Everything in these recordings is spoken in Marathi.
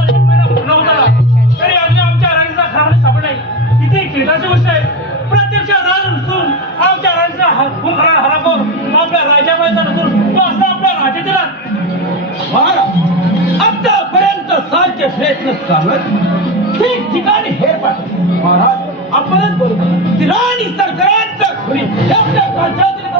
जवळजवळ एक महिना पूर्ण होत आला तरी आमच्या राणीचा किती खेदाची गोष्ट आहे. प्रत्यक्ष राज नसून आमच्या राणीचा हरापूर आपल्या राजाबाईचा नसून तो असला आपल्या आतापर्यंत सारखे प्रयत्न चालत ठिकठिकाणी हेर महाराज आपणच बरोबर. ती राणी सरकारांचं हे आपल्या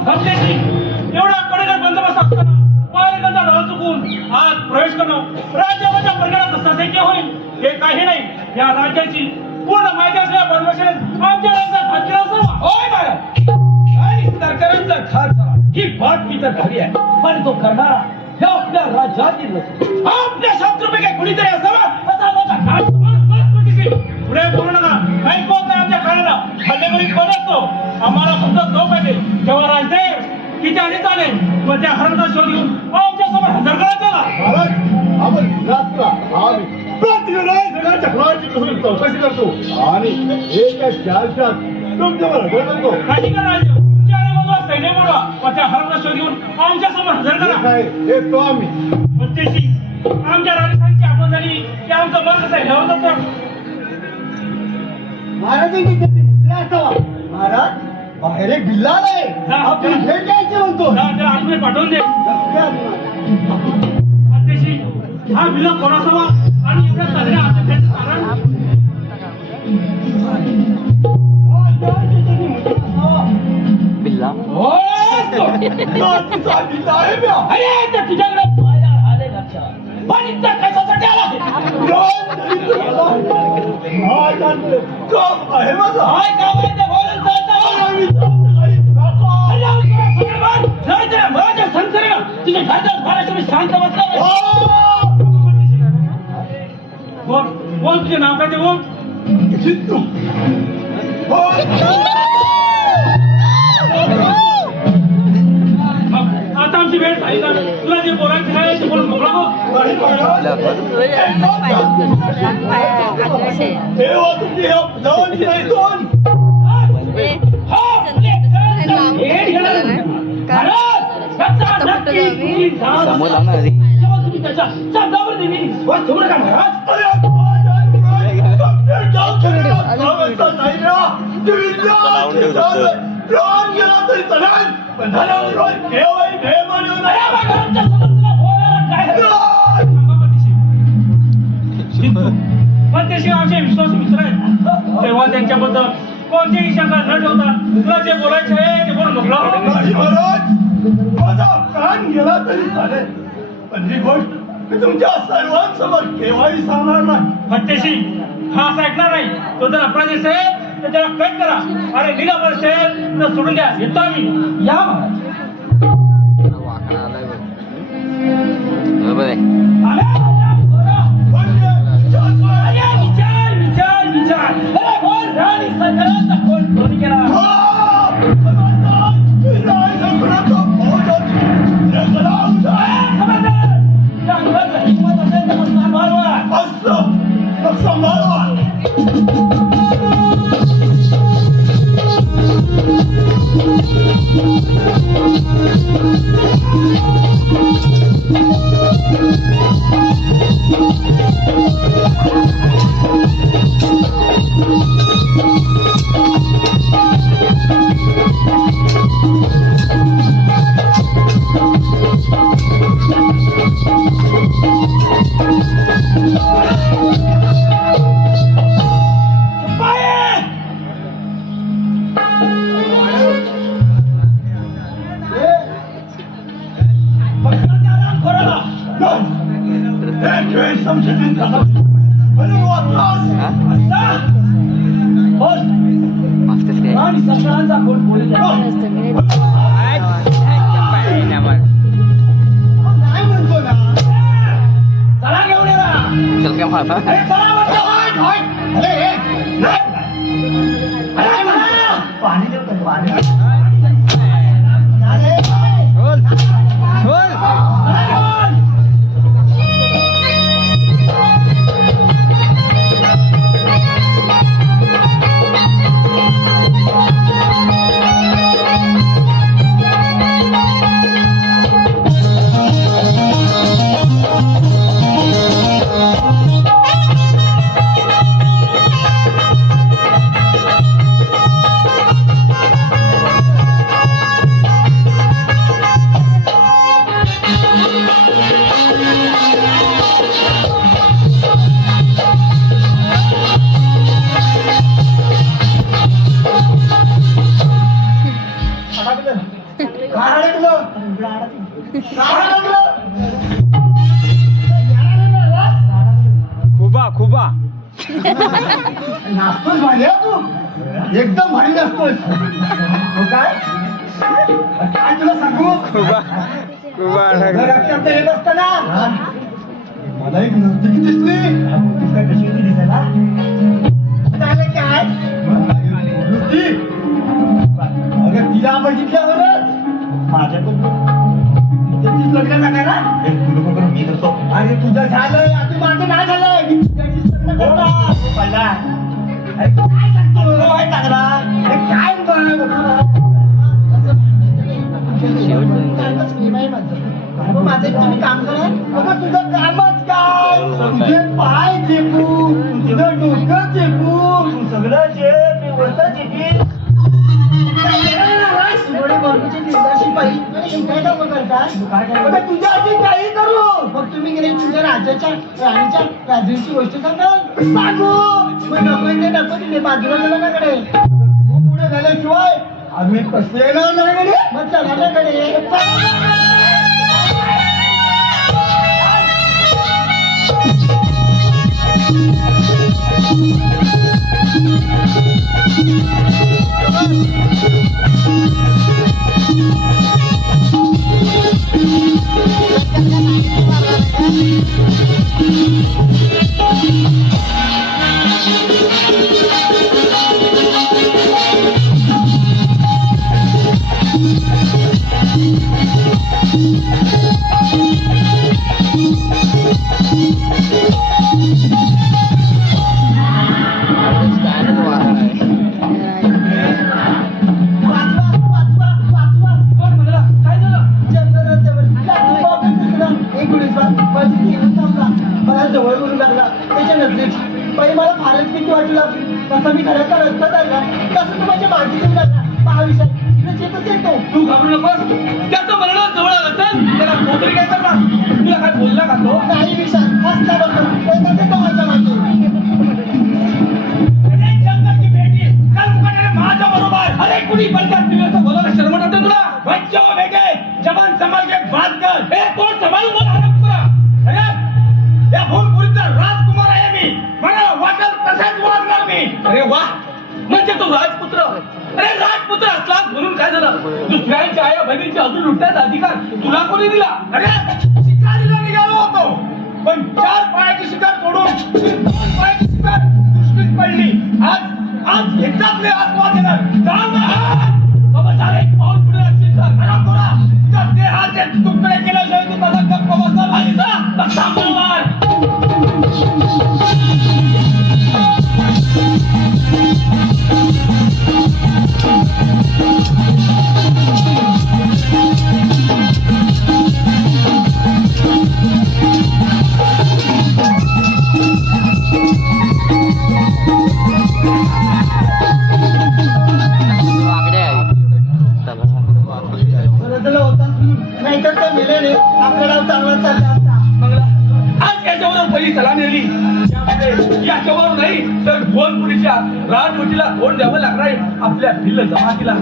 राज्यातील एवढा कडक बंदोबस्त असताना पायगंधा डोळा चुकून आज प्रवेश करणं राज्याच्या परिणाम कसा शक्य होईल हे काही नाही. या राज्याची पूर्ण माहिती असल्या परमेश्वर आमच्या राज्यात खासदार असावा होय मॅडम आणि सरकारांचा खासदार झाला ही बातमी तर खरी आहे. पण तो करणारा हे आपल्या राज्यातील नसून. आपल्या शत्रूपैकी कुणीतरी असावा असा माझा खास पुढे बोलू नका. काही कोण नाही आमच्या खाण्याला. हल्लेखोरी कोण असतो आम्हाला फक्त तो पाहिजे जेव्हा राजदेव तिच्या आणि चालेल? मग त्या हरणचा शोध घेऊन आपण आम्ही चौकशी करतो. आणि एका तुमच्यावर करतो. सैन्य बोलवा आमच्यासमोर हजर करा. काय? तो आम्ही. पतीशी आमच्या राजस्थानची आपण झाली की आमचं आहे हे होतं मुद्रा असावा. महाराज बाहेर एक बिल्लाल आहे. जा. आपण भेट द्यायची म्हणतो. आतमध्ये पाठवून दे. अध्यक्षी हा विलंब कोण आणि एवढ्या सगळ्या अध्यक्षांचं कारण बिल्ला आहे अरे तुझ्याकडे पण इथं कशासाठी आला काय घरात तुम्ही शांत बसला नाही. आ! बोल बोल तुझे नाव काय ते बोल चित्तू हो. मग आता आमची भेट झाली ना तुला जे बोलायचं आहे ते बोलून मोकळा हो नाही महाराज. देवा तुमची हे जाऊन नाही दोन समोर जेव्हा तुम्ही त्याच्या शब्दावर नेहमी विश्वास ठेवू नका महाराज ना. चालेल. पण. पण त्याशिवाय आमचे विश्वास मित्र आहेत तेव्हा त्यांच्याबद्दल कोणतीही शंका न ठेवता तुला जे बोलायचं आहे ते बोलून मोकळा हो. प्राण गेला तरी चालेल. पण ही गोष्ट मी तुमच्या सर्वांसमोर केव्हाही सांगणार नाही. फत्तेशी हा असं ऐकणार नाही. तो जर अपराधी असेल तर त्याला कैद करा. अरे निरापर असेल तर सोडून द्या. येतो आम्ही. या महाराज मास्टर्स काय राणी सरकारांचा कोण बोलत आहे? नाही म्हणतो ना मला एक नर्तकी दिसली काय कशी होती दिसायला झालं काय? होती अगं तिला बघितल्यावरच माझ्याकडून त्याचीच लग्न झालं ना एक तुला करून मी करतो अरे तुझं झालंय. आता माझं नाही झालंय. मी तुझ्याशीच लग्न करणार. पहिला. अरे तू काय सांगतो काय चांगला. अरे काय माझं तुम्ही राणीच्या राजूची गोष्ट सांगाल सांगू मग नको इथे तिथे बाजूला ना कडे पुढे झाल्याशिवाय आम्ही कसे येणार नाही गडी? मग चला ना कडे Thank you. अरे वा! म्हणजे तू राजपुत्र. अरे राजपुत्र असलास म्हणून काय झालं? दुसऱ्यांच्या आया बहिणीची अजून लुटण्याचा अधिकार तुला कोणी दिला? अरे शिकारीला निघालो होतो. पण चार पायाची शिकार सोडून दोन पायाची शिकार दृष्टीत पडली. आज आज एकदाच मी आस्वाद देणार जाऊन बाबा झालं एक पाऊल पुढे असतील तर घरा थोडा तुझ्या देहाचे तुकडे केल्याशिवाय तू माझा गप्प बसला नाही. आपल्या भिल्ल जमातीला.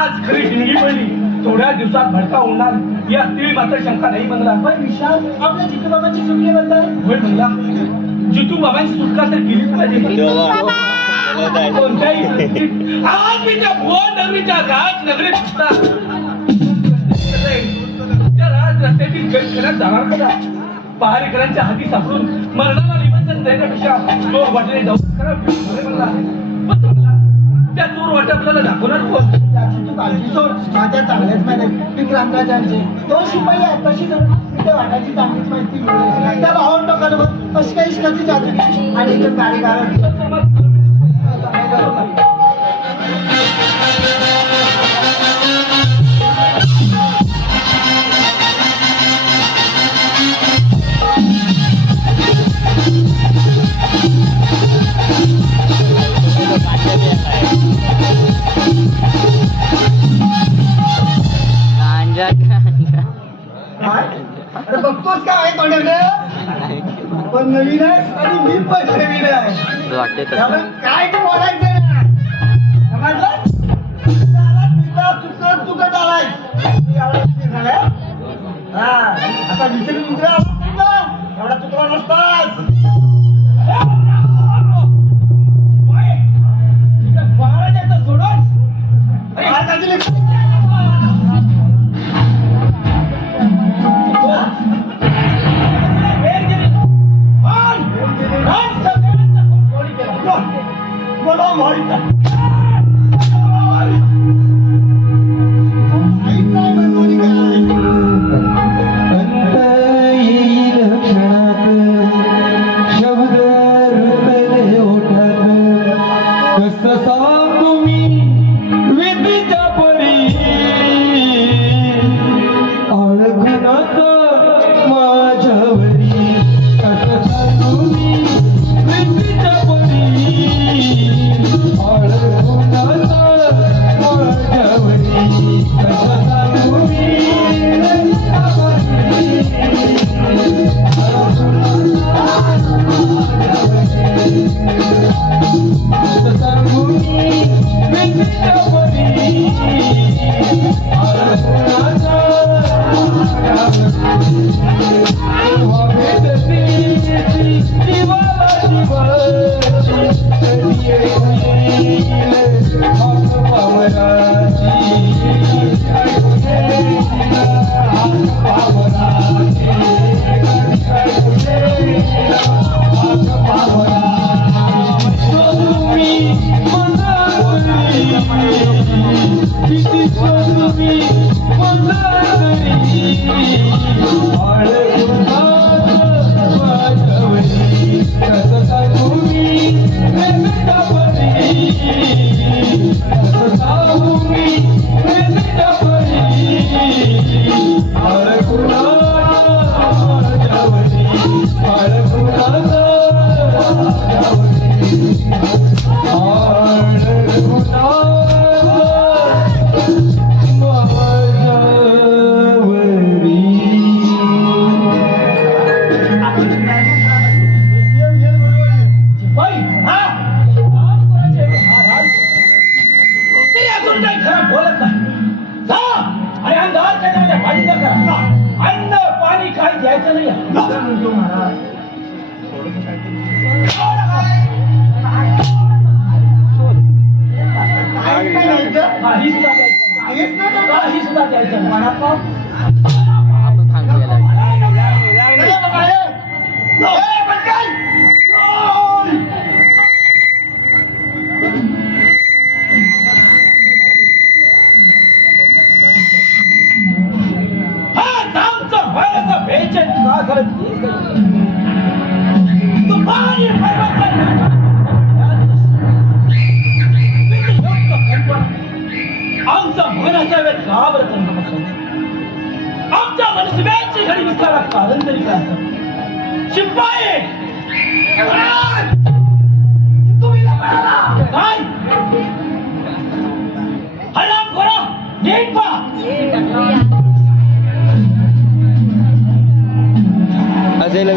आज खरी जिंदगी पडली. थोड्या दिवसात भडका होणार या ती मात्र शंका नाही मंगला पण विशाल आपल्या चित्रबाबाची चुकली म्हणताय होय मंगला जितू बाबांची सुटका तर केलीच पाहिजे. कोणत्याही आज मी त्या भुवन नगरीच्या राज नगरीत सुद्धा त्या राज रस्त्यातील जाणार कसा? पहारेकरांच्या हाती सापडून मरणाला निमंत्रण देण्यापेक्षा चोर वाटेने जाऊ खरा म्हणला. पण तो म्हणला, त्या दूर वाटे आपल्याला दाखवणार कोण त्याची तू काळजी सोड. माझ्या चांगल्याच माहिती विक्रांतराजांचे दोन शिपाई आहेत तशी जर तिथे वाटाची चांगलीच माहिती मिळेल त्या भावंड कशी काही कधी जाते आणि कार्यकारण अरे बघतोस का आहे तोंडाकडे? पण नवीन आहे आणि मी पण नवीन आहे. काय ते बोलायचं तुकत आलाय. हा. आता विसरी दुसरा एवढा तुकडा नसतास Para de essa surda! Para de 不 Yeah.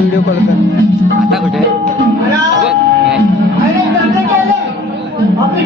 Video call कर. आता कुठे? आपली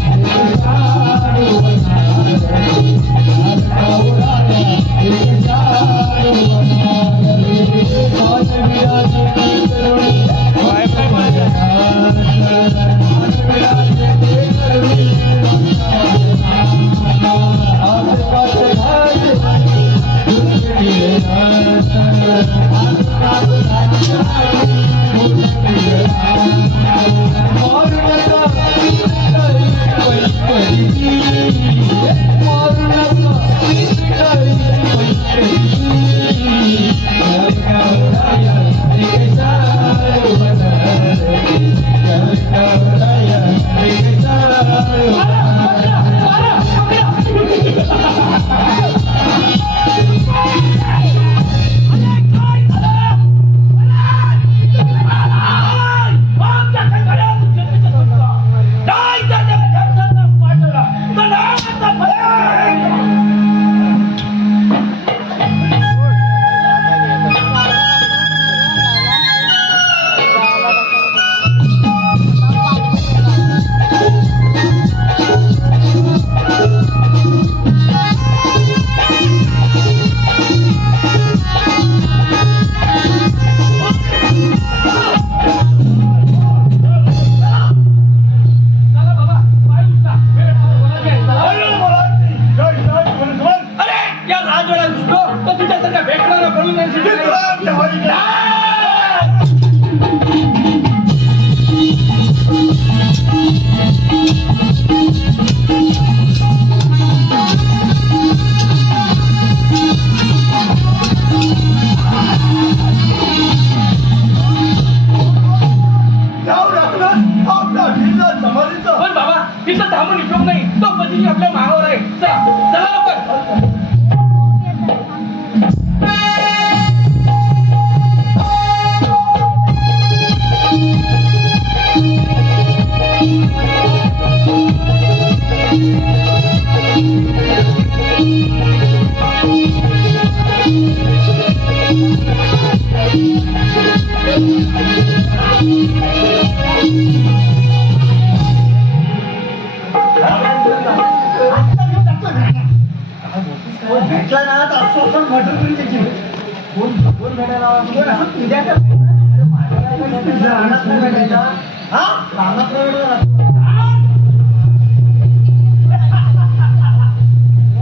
你别走你好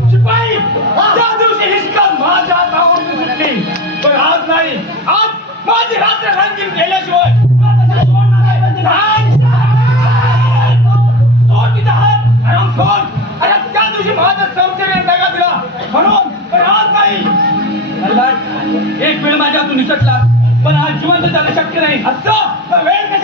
शिपाई त्या दिवशी हिसका माझ्या नावाने सुटली पण आज नाही आज माझी रात्र रंगीन केल्याशिवाय त्या दिवशी माझा संशय दगा दिला वेळ पण आज जिवंत जाणं शक्य नाही. असं तर वेळ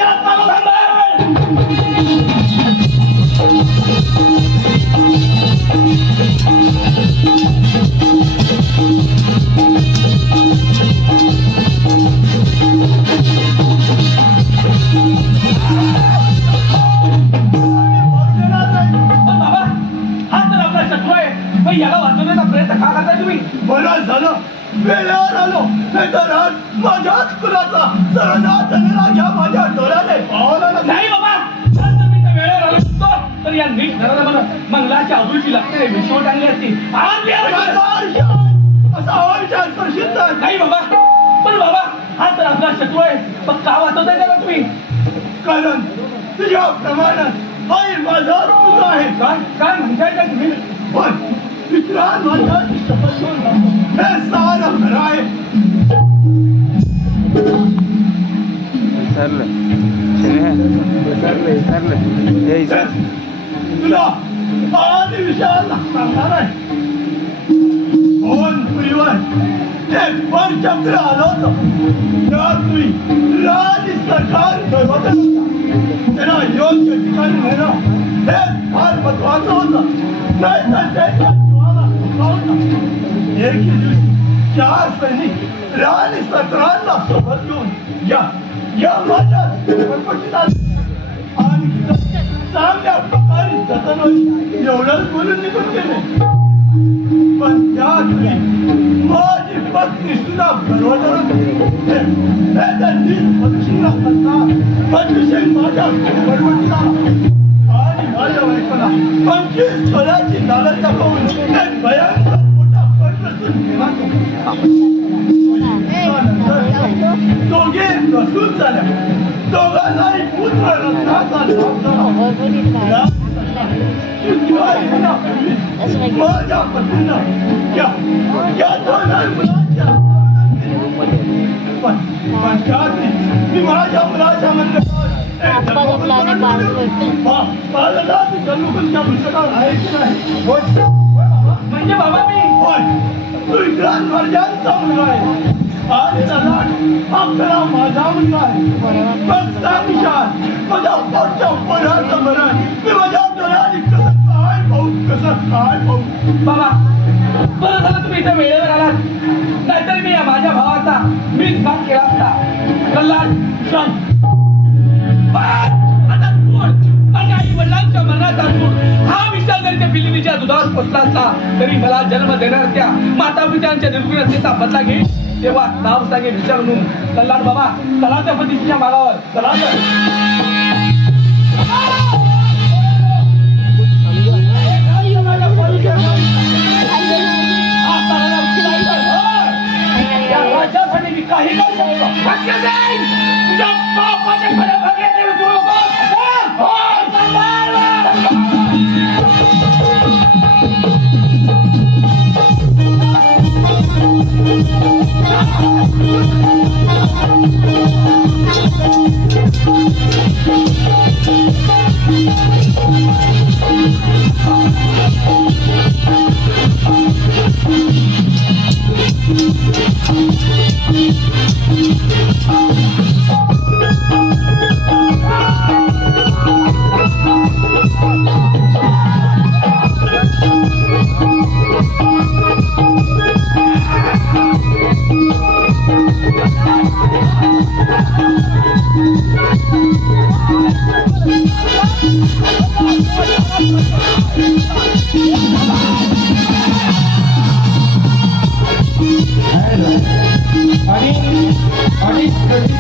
आणली असती. मी आलो. असा आवडच्या स्पर्शित नाही बाबा. पण बाबा हा तर आपला शत्रू आहे. पण का वाचवताय त्याला तुम्ही? कारण तुझ्या प्रमाणात आई माझा तुझा आहे. काय काय म्हणताय का तुम्ही? पण मित्रां माझ्या शपथ घेऊन सांगतो, हे सारं खरं आहे. हे तुला आधी विषयाला सांगणार आहे दोन पुरीवर एक पण चक्र आलं होतं त्या तुई राज सरकार दरवाजा होता त्याला योग्य ठिकाणी नेणं हे फार महत्वाचं होतं नाही तर त्याच्या जीवाला धोका होता एके दिवशी चार सैनिक राणी सत्रांना सोबत घेऊन या या माझ्या झोपडपट्टीत आले आणि चांगल्या प्रकारे जतन होईल. एवढंच बोलून निघून गेले. पण माझी पत्नी सुद्धा बरोबर पक्षीला करता पंचवीस माझ्या बरोबरीला आणि माझ्या बायकोला पंचवीस सोळ्याची लालच दाखवून एक भयंकर मोठा दोघे रसून झाल्या दोघांनाही पुत्र रत्नाचा माझ्या पत्नीनं या दोन मुलांच्या पण त्याआधी मी माझ्या मुलाच्या म्हणलं म्हणजे बाबा मी. होय इतरां वर्गांचा मुलगा आहे आणि त्याला आपला माझा मुलगा आहे पण साक्षात माझ्या पोटच्या पोराचं मरण मी माझ्या डोळ्याने कसं काय पाहू कसं काय पाहू बाबा बरं झालं तुम्ही इथे वेळेवर आलात. नाहीतर मी या माझ्या भावाचा मीच भाग केला असता. कल्लाड शांत त्या दुधावर पोचला असला तरी मला जन्म देणार त्या माता पित्यांच्या निर्गुणतेचा बदला घे तेव्हा नाव सांगे विचार म्हणून. कल्लाड बाबा चला त्या पतीच्या मागावर. चला तर. हा चालला उचलाय तर, होय. या राज्यासाठी मी काही करू शकतो शक्य नाही.